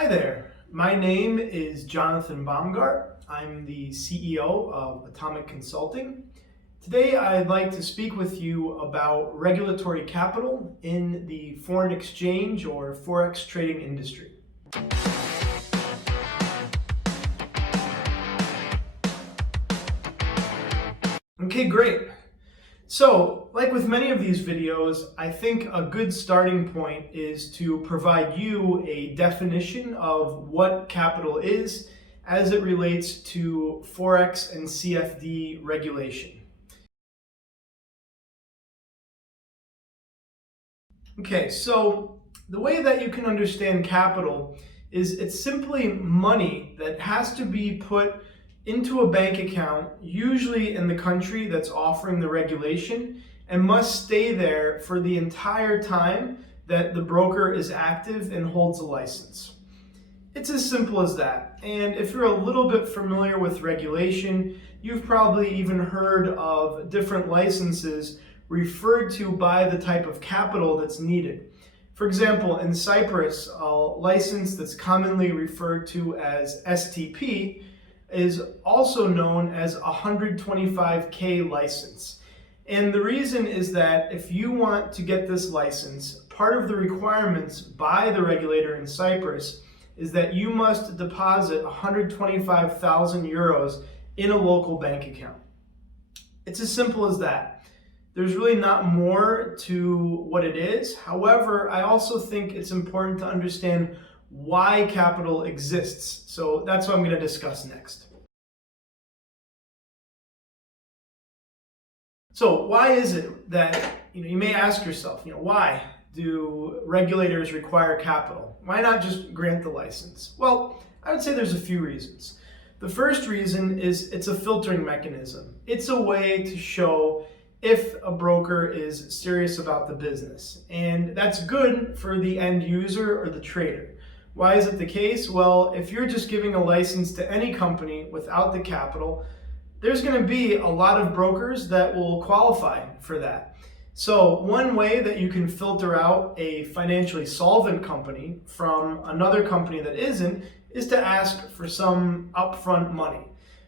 Hi there, my name is Jonathan Baumgart. I'm the CEO of Atomic Consulting. Today I'd like to speak with you about regulatory capital in the foreign exchange or Forex trading industry. Okay, great. So, like with many of these videos, I think a good starting point is to provide you a definition of what capital is as it relates to Forex and CFD regulation. Okay, so the way that you can understand capital is it's simply money that has to be put into a bank account, usually in the country that's offering the regulation, and must stay there for the entire time that the broker is active and holds a license. It's as simple as that. And if you're a little bit familiar with regulation, you've probably even heard of different licenses referred to by the type of capital that's needed. For example, in Cyprus, a license that's commonly referred to as STP is also known as a 125K license. And the reason is that if you want to get this license, part of the requirements by the regulator in Cyprus is that you must deposit 125,000 euros in a local bank account. It's as simple as that. There's really not more to what it is. However, I also think it's important to understand why capital exists. So that's what I'm going to discuss next. So why is it that, you may ask yourself, why do regulators require capital? Why not just grant the license? Well, I would say there's a few reasons. The first reason is it's a filtering mechanism. It's a way to show if a broker is serious about the business. And that's good for the end user or the trader. Why is it the case? Well, if you're just giving a license to any company without the capital, there's going to be a lot of brokers that will qualify for that. So one way that you can filter out a financially solvent company from another company that isn't is to ask for some upfront money.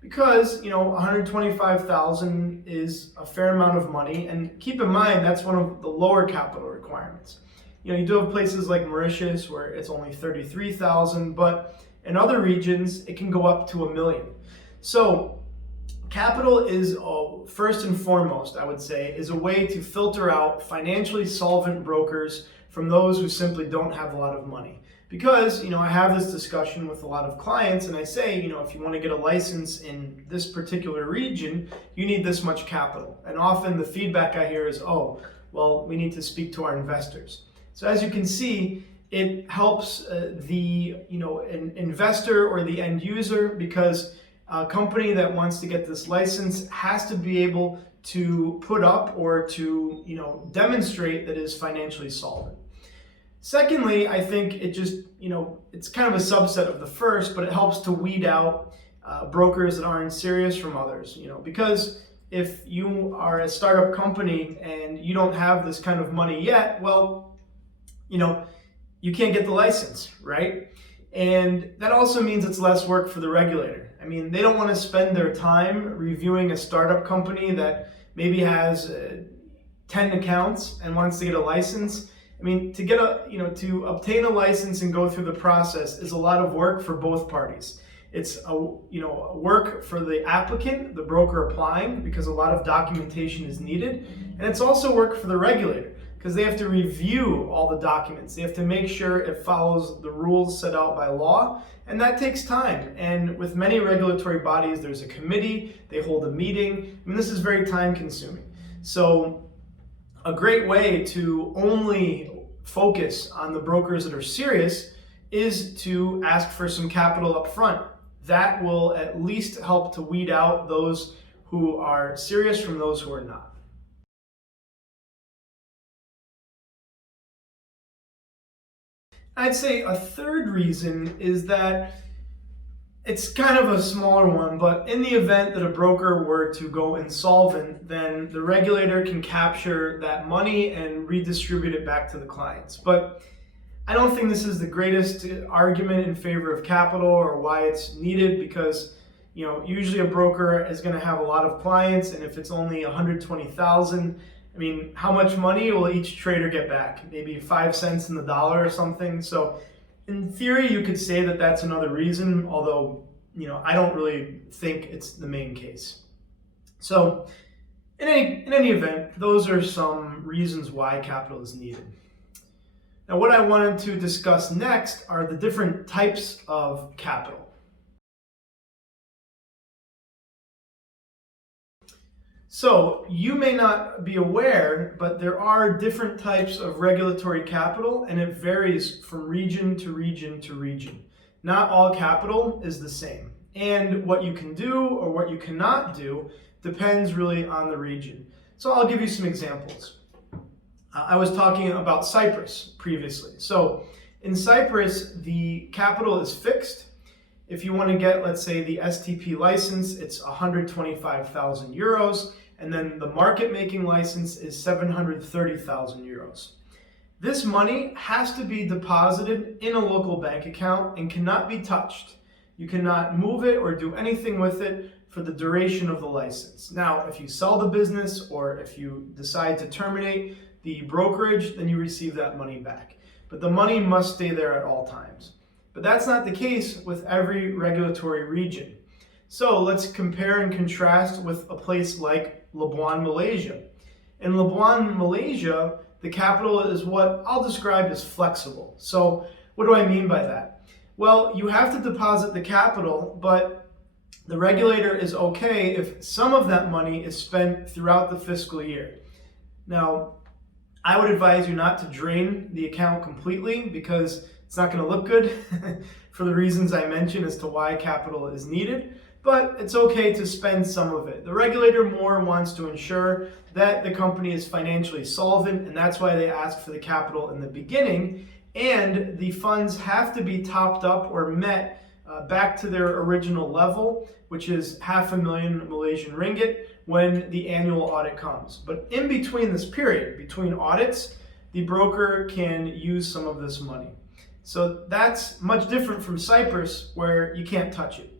Because, 125,000 is a fair amount of money, and keep in mind that's one of the lower capital requirements. You do have places like Mauritius where it's only 33,000, but in other regions it can go up to $1 million. So capital is, first and foremost, I would say, is a way to filter out financially solvent brokers from those who simply don't have a lot of money. Because, I have this discussion with a lot of clients and I say, if you want to get a license in this particular region, you need this much capital. And often the feedback I hear is, oh, well, we need to speak to our investors. So as you can see, it helps the, an investor or the end user, because a company that wants to get this license has to be able to put up or to, demonstrate that it is financially solvent. Secondly, I think it just, it's kind of a subset of the first, but it helps to weed out brokers that aren't serious from others, because if you are a startup company and you don't have this kind of money yet, well, you can't get the license, right? And that also means it's less work for the regulator. I mean, they don't want to spend their time reviewing a startup company that maybe has 10 accounts and wants to get a license. I mean, to get to obtain a license and go through the process is a lot of work for both parties. It's work for the applicant, the broker applying, because a lot of documentation is needed, and it's also work for the regulator because they have to review all the documents. They have to make sure it follows the rules set out by law, and that takes time. And with many regulatory bodies, there's a committee, they hold a meeting. I mean, this is very time consuming. So a great way to only focus on the brokers that are serious is to ask for some capital up front. That will at least help to weed out those who are serious from those who are not. I'd say a third reason is that it's kind of a smaller one, but in the event that a broker were to go insolvent, then the regulator can capture that money and redistribute it back to the clients. But I don't think this is the greatest argument in favor of capital or why it's needed, because usually a broker is going to have a lot of clients, and if it's only 120,000, I mean, how much money will each trader get back? Maybe 5 cents in the dollar or something. So in theory, you could say that that's another reason, although I don't really think it's the main case. So in any event, those are some reasons why capital is needed. Now, what I wanted to discuss next are the different types of capital. So you may not be aware, but there are different types of regulatory capital, and it varies from region to region to region. Not all capital is the same, and what you can do or what you cannot do depends really on the region. So I'll give you some examples. I was talking about Cyprus previously. So in Cyprus, the capital is fixed. If you want to get, let's say, the STP license, it's 125,000 euros, and then the market making license is 730,000 euros. This money has to be deposited in a local bank account and cannot be touched. You cannot move it or do anything with it for the duration of the license. Now, if you sell the business or if you decide to terminate the brokerage, then you receive that money back. But the money must stay there at all times. But that's not the case with every regulatory region. So let's compare and contrast with a place like Labuan, Malaysia. In Labuan, Malaysia, the capital is what I'll describe as flexible. So what do I mean by that? Well, you have to deposit the capital, but the regulator is okay if some of that money is spent throughout the fiscal year. Now, I would advise you not to drain the account completely, because it's not going to look good for the reasons I mentioned as to why capital is needed, but it's okay to spend some of it. The regulator more wants to ensure that the company is financially solvent, and that's why they ask for the capital in the beginning, and the funds have to be topped up or met back to their original level, which is 500,000 Malaysian ringgit when the annual audit comes. But in between this period, between audits, the broker can use some of this money. So that's much different from Cyprus, where you can't touch it.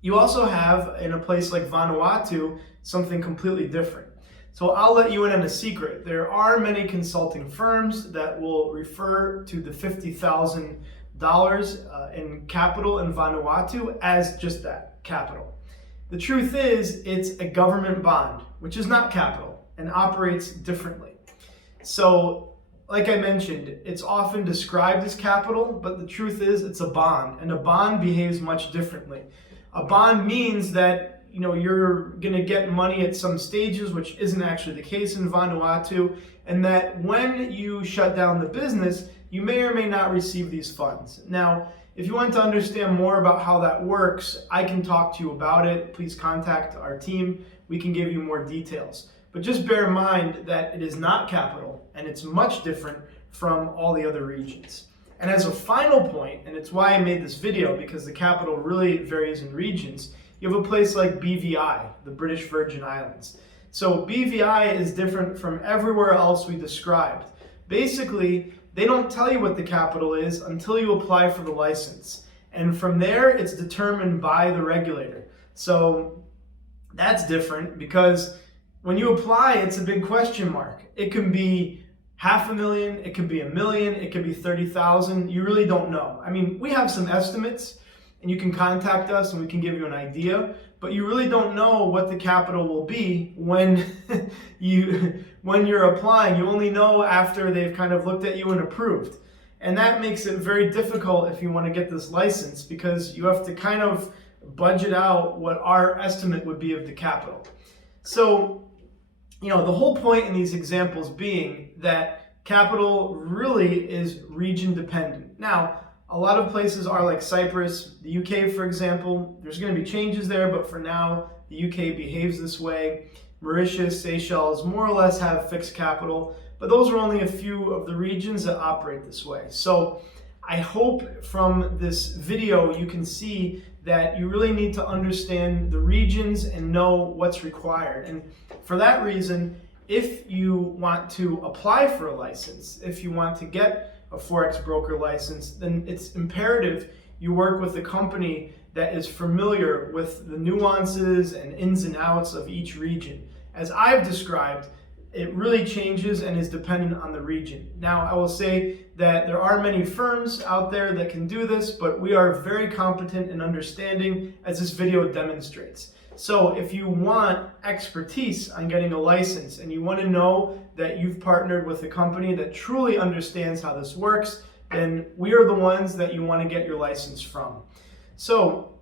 You also have, in a place like Vanuatu, something completely different. So I'll let you in on a secret. There are many consulting firms that will refer to the $50,000 in capital in Vanuatu as just that, capital. The truth is, it's a government bond, which is not capital and operates differently. So, like I mentioned, it's often described as capital, but the truth is it's a bond, and a bond behaves much differently. A bond means that you're going to get money at some stages, which isn't actually the case in Vanuatu, and that when you shut down the business, you may or may not receive these funds. Now, if you want to understand more about how that works, I can talk to you about it. Please contact our team. We can give you more details. But just bear in mind that it is not capital, and it's much different from all the other regions. And as a final point, and it's why I made this video, because the capital really varies in regions, you have a place like BVI, the British Virgin Islands. So BVI is different from everywhere else we described. Basically, they don't tell you what the capital is until you apply for the license. And from there, it's determined by the regulator. So that's different, because when you apply, it's a big question mark. It can be 500,000, it could be 1 million, it could be 30,000. You really don't know. I mean, we have some estimates, and you can contact us and we can give you an idea, but you really don't know what the capital will be when you're applying. You only know after they've kind of looked at you and approved. And that makes it very difficult if you want to get this license, because you have to kind of budget out what our estimate would be of the capital. So, the whole point in these examples being that capital really is region dependent. Now, a lot of places are like Cyprus, the UK, for example. There's going to be changes there, but for now, the UK behaves this way. Mauritius, Seychelles, more or less have fixed capital, but those are only a few of the regions that operate this way. So I hope from this video you can see that you really need to understand the regions and know what's required. And for that reason, if you want to apply for a license, if you want to get a Forex broker license, then it's imperative you work with a company that is familiar with the nuances and ins and outs of each region. As I've described, it really changes and is dependent on the region. Now, I will say that there are many firms out there that can do this, but we are very competent in understanding, as this video demonstrates. So if you want expertise on getting a license and you want to know that you've partnered with a company that truly understands how this works, then we are the ones that you want to get your license from. So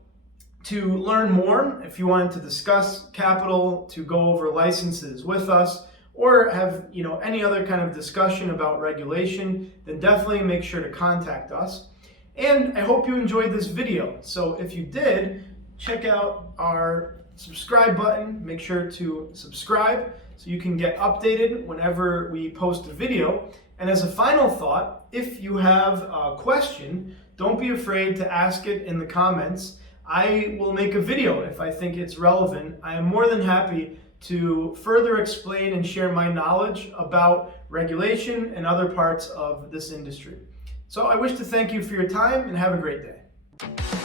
to learn more, if you wanted to discuss capital, to go over licenses with us, or have any other kind of discussion about regulation, then definitely make sure to contact us. And I hope you enjoyed this video. So if you did, check out our subscribe button. Make sure to subscribe so you can get updated whenever we post a video. And as a final thought, if you have a question, don't be afraid to ask it in the comments. I will make a video if I think it's relevant. I am more than happy to further explain and share my knowledge about regulation and other parts of this industry. So I wish to thank you for your time and have a great day.